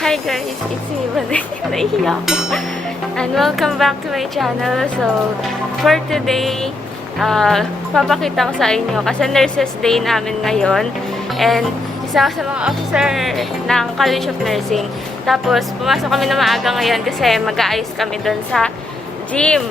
Hi guys, it's me, Vanay. Nahihiya ako. And welcome back to my channel. So, for today, papakita ko sa inyo kasi Nurses Day namin ngayon. And isa sa mga officer ng College of Nursing. Tapos, pumasok kami na maaga ngayon kasi mag-aayos kami doon sa gym.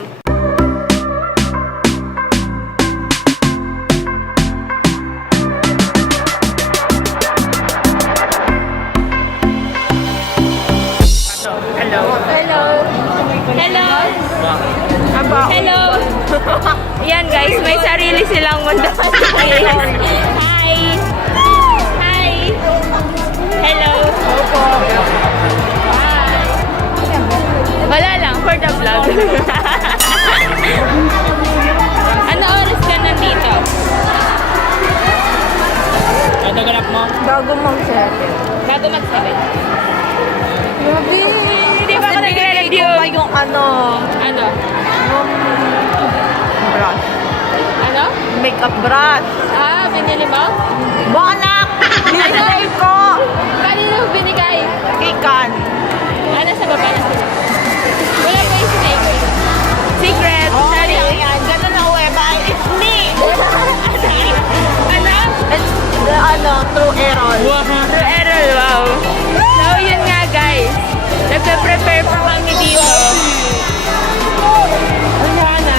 Hello! Yan guys, may sarili silang mundo. Hi! Hi! Hello! Hi! Wala lang, for the vlog. Ano oras ka nandito? Ano ganap mo? Bago mag-7. Bago mag-7. Grabe! Hindi ba ako nagre-review? Ko pa yung ano? Ano? Brush. Ano? Makeup brush. Ah, binili mo? Banak! Binigay ko! Kanino binigay? Ikan. Ah, nasa baba na sila. Wala pa yung snake. Secret! Oh, Sorry. yan. Ganun na weba. It's me! Ano? It's the true error. True error, wow. So, yun nga guys. Nagpe-prepare pa kami dito. Ayan na.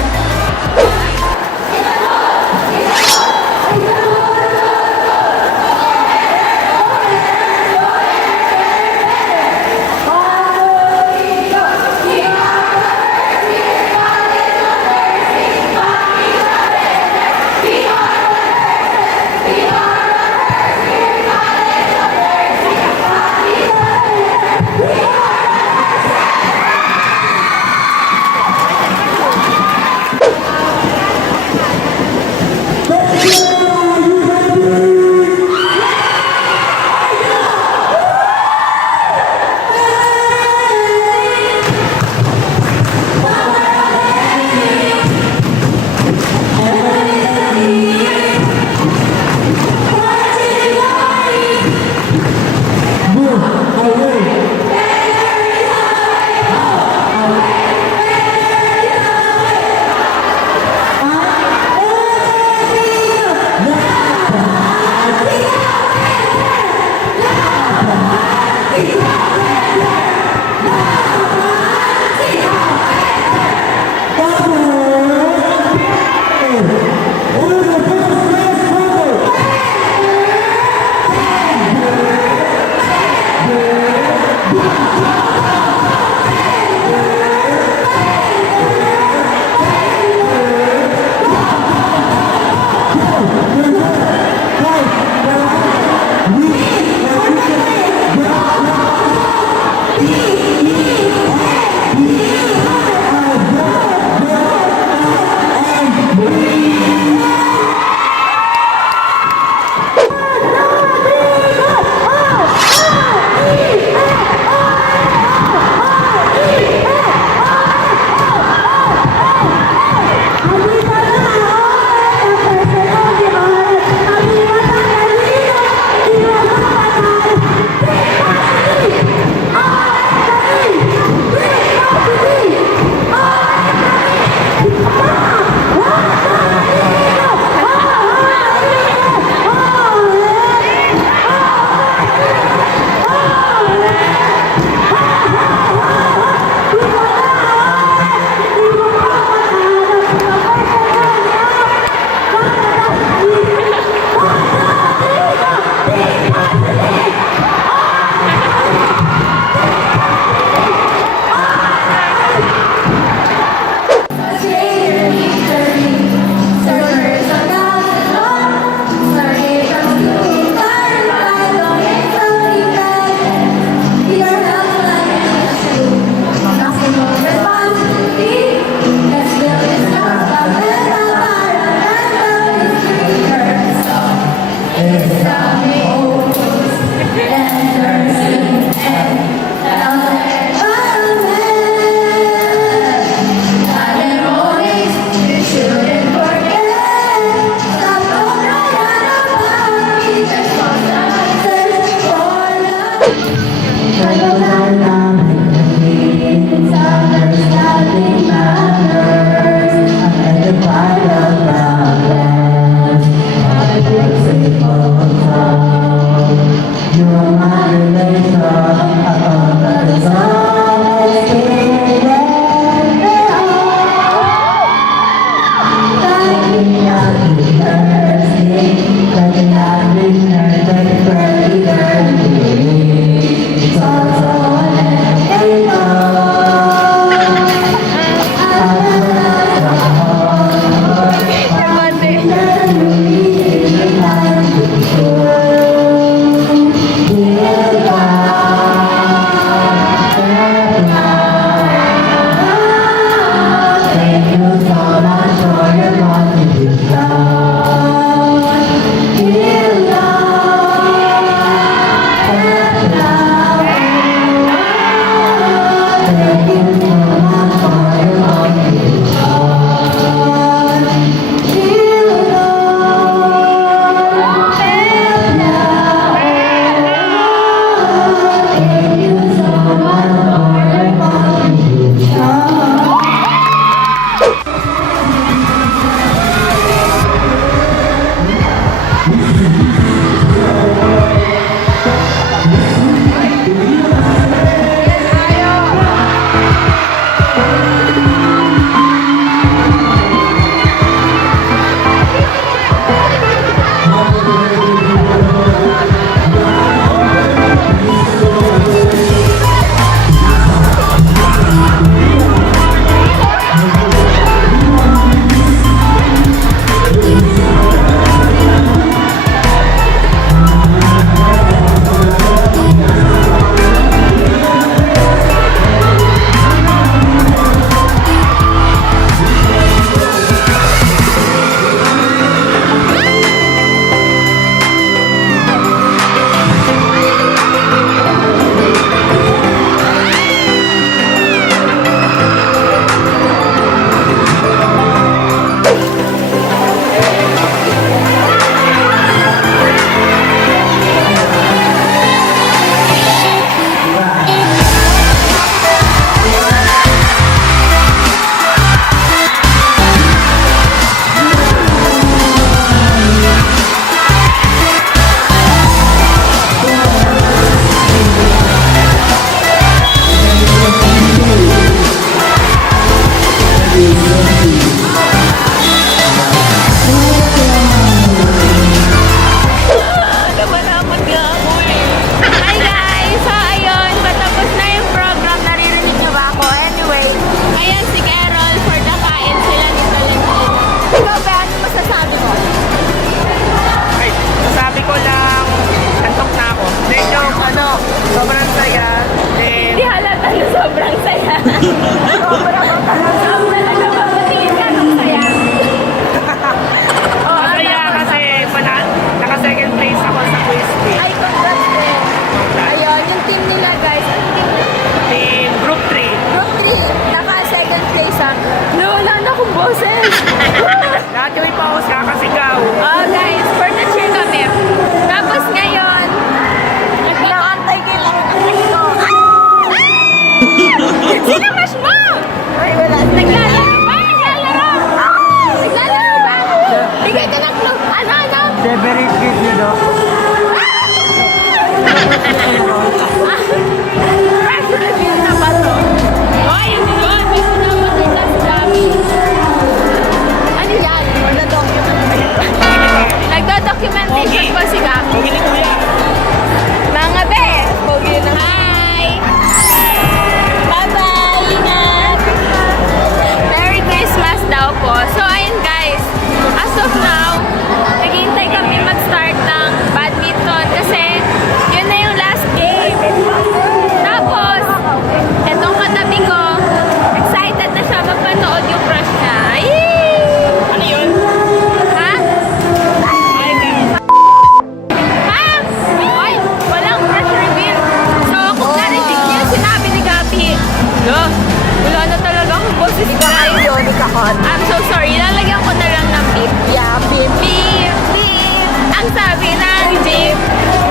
I'm so sorry. Lalagyan ko na lang ng beep. Yeah, beep. Beep, beep. Ang sabi ng jeep.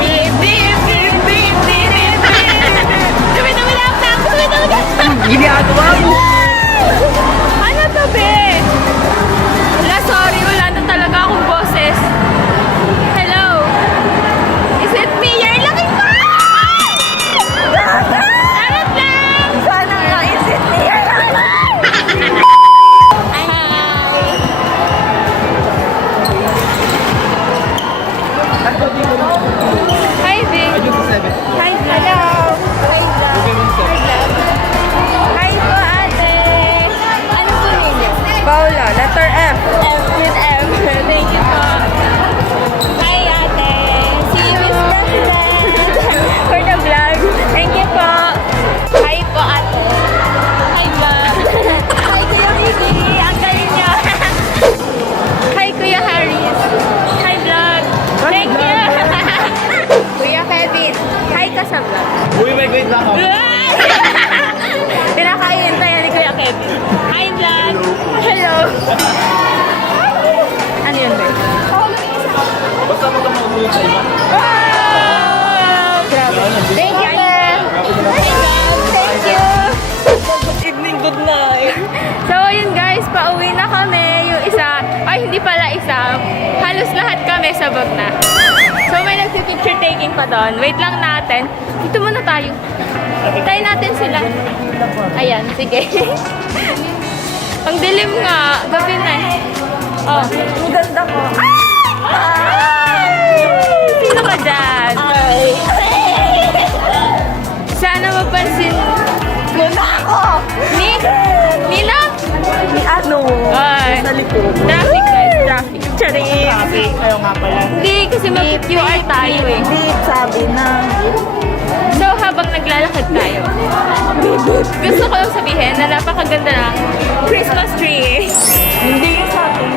Beep, beep, beep, beep, beep, beep, beep. picture taking pa doon. Wait lang natin. Dito muna tayo. Tayo natin sila. Ayan, sige. Ang dilim nga. Gabi na eh. Oh. Ang ganda ko. Sino ka dyan? Ay! Sana mapansin Muna ako! Nina? Ni ano? Ay. Sa likod. Traffic guys, traffic. Charing. Traffic. Ayaw nga pala. Hindi, kasi mag-QR tayo eh. Beep, sabi na. So, habang naglalakad tayo, gusto ko lang sabihin na napakaganda ng Christmas tree. Hindi yung sa akin.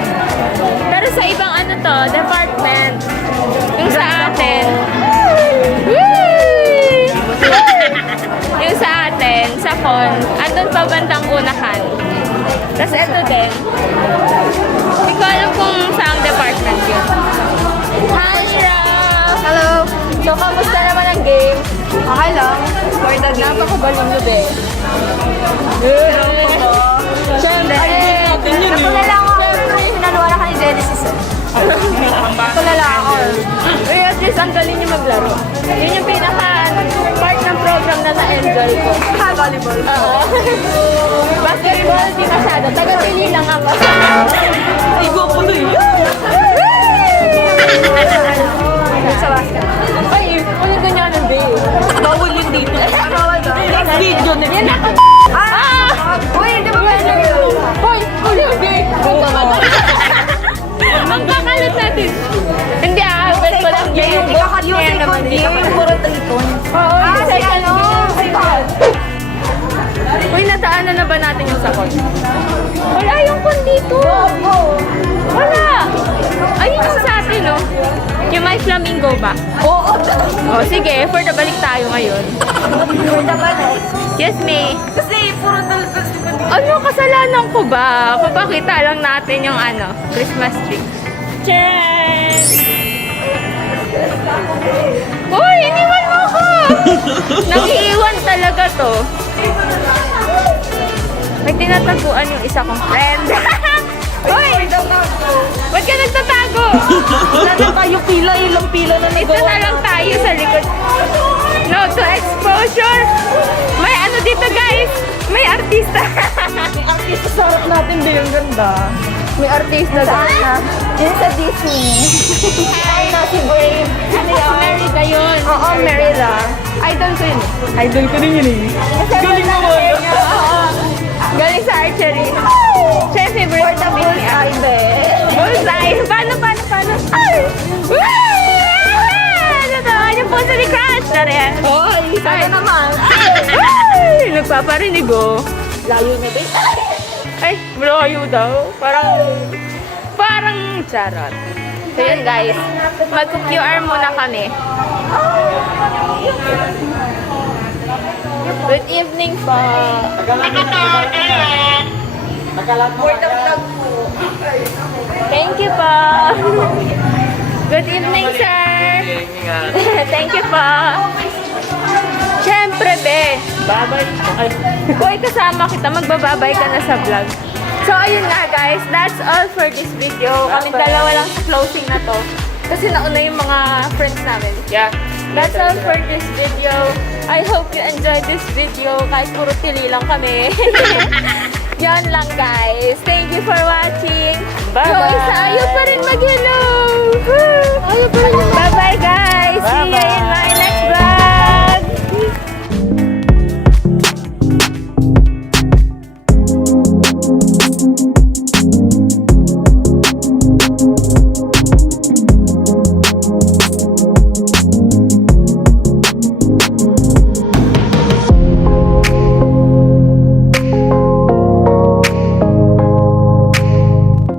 Pero sa ibang ano to, department, yung sa atin, Woo! Yung sa atin, sa con, andun pa bandang unahan. Tapos ito din, hindi ko alam kung saang department yun. Hi, Ram! Hello! So, kamusta naman ang game? Okay lang. For the game. Napakabaling nyo, be. Siyempre. Napalala ako. Siyempre. Hinanwala ka ni Genesis. Napalala ako. Uy, at least ang galing nyo maglaro. Yun yung pinaka part ng program na na-enjoy ko. Volleyball. Oo. Basketball, di masyado. Taga-pili lang ako. Igo ko na yun. Sa basketball. Ay, ulit na niya ng day. Bawal yun dito. Bawal na. Next video na Yan ako. Uy, di ba ba yun? Hoy, okay. Ang kakalat natin. Hindi bet ko lang game. Yung second game, yung puro 3 points. Oo, yung second game. Uy, nadaanan na ba natin yung sakot? Wala yung kon dito. Wala. Ayun yung sa atin, no? Yung may flamingo ba? Oo. O, sige. For the balik tayo ngayon. For the balik. Yes, May. Kasi puro dalgas di ba dito? Ano kasalanan ko ba? Papakita lang natin yung ano, Christmas tree. Cheers! Uy, iniwan mo ako! Nag-iiwan talaga to. May tinataguan yung isa kong friend. Uy! Ba't ka nagtatago? Wala na tayo pila, ilang pila na Ito na lang tayo sa likod. No to exposure. May ano dito guys? May artista. May artista sa harap natin din yung ganda. May artista doon. Yun sa Disney. Hi, si Brave. Ano yun? Merida yun. Oo, Merida. Idol ko yun. Idol ko din yun eh. Galing mo mo. Galing sa archery. Siya yung favorite na Bullseye, be. Bullseye. Paano? Ay! Natawa niyo po sa ni Crush. Tara yan. Hoy, sana naman. Ay! Nagpaparinig oh. Layo na din. Ay, malayo daw. Parang charot. So yun guys, mag-QR muna kami. Good evening po. For the vlog po. Thank you po. Good evening, sir. Thank you po. Siyempre, be. Babay. Okay. Uy, kasama kita. Magbababay ka na sa vlog. So, ayun nga guys. That's all for this video. Kaming dalawa lang sa closing na to. Kasi nauna yung mga friends namin. Yeah. That's all for this video. I hope you enjoyed this video. Kahit puro tili lang kami. Yan lang guys. Thank you for watching. Bye-bye. Yung isa, ayaw pa rin mag-hello. Ayaw pa rin